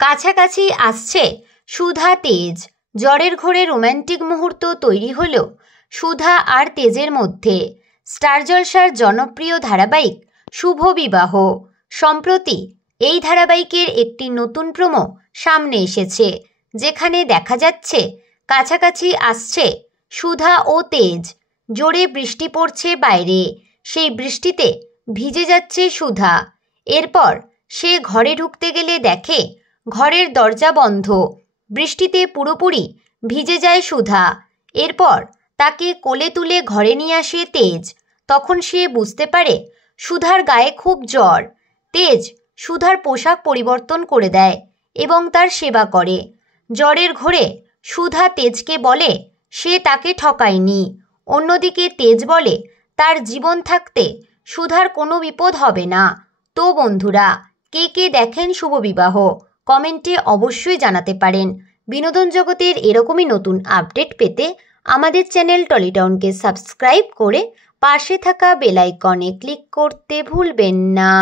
কাছাকাছি আসছে সুধা তেজ। জ্বরের ঘোরে রোম্যান্টিক মুহূর্ত তৈরি হলো সুধা আর তেজের মধ্যে। স্টার জলসার জনপ্রিয় ধারাবাহিক শুভ বিবাহ। সম্প্রতি এই ধারাবাহিকের একটি নতুন প্রোমো সামনে এসেছে, যেখানে দেখা যাচ্ছে কাছাকাছি আসছে সুধা ও তেজ। জোরে বৃষ্টি পড়ছে বাইরে, সেই বৃষ্টিতে ভিজে যাচ্ছে সুধা। এরপর সে ঘরে ঢুকতে গেলে দেখে ঘরের দরজা বন্ধ। বৃষ্টিতে পুরোপুরি ভিজে যায় সুধা। এরপর তাকে কোলে তুলে ঘরে নিয়ে আসে তেজ। তখন সে বুঝতে পারে সুধার গায়ে খুব জ্বর। তেজ সুধার পোশাক পরিবর্তন করে দেয় এবং তার সেবা করে। জ্বরের ঘোরে সুধা তেজকে বলে সে তাকে ঠকায়নি। অন্যদিকে তেজ বলে তার জীবন থাকতে সুধার কোনো বিপদ হবে না। তো বন্ধুরা, কে কে দেখেন শুভ বিবাহ কমেন্টে অবশ্যই জানাতে পারেন। বিনোদন জগতের এরকমই নতুন আপডেট পেতে আমাদের চ্যানেল টলিটাউনকে সাবস্ক্রাইব করে পাশে থাকা বেল আইকনে ক্লিক করতে ভুলবেন না।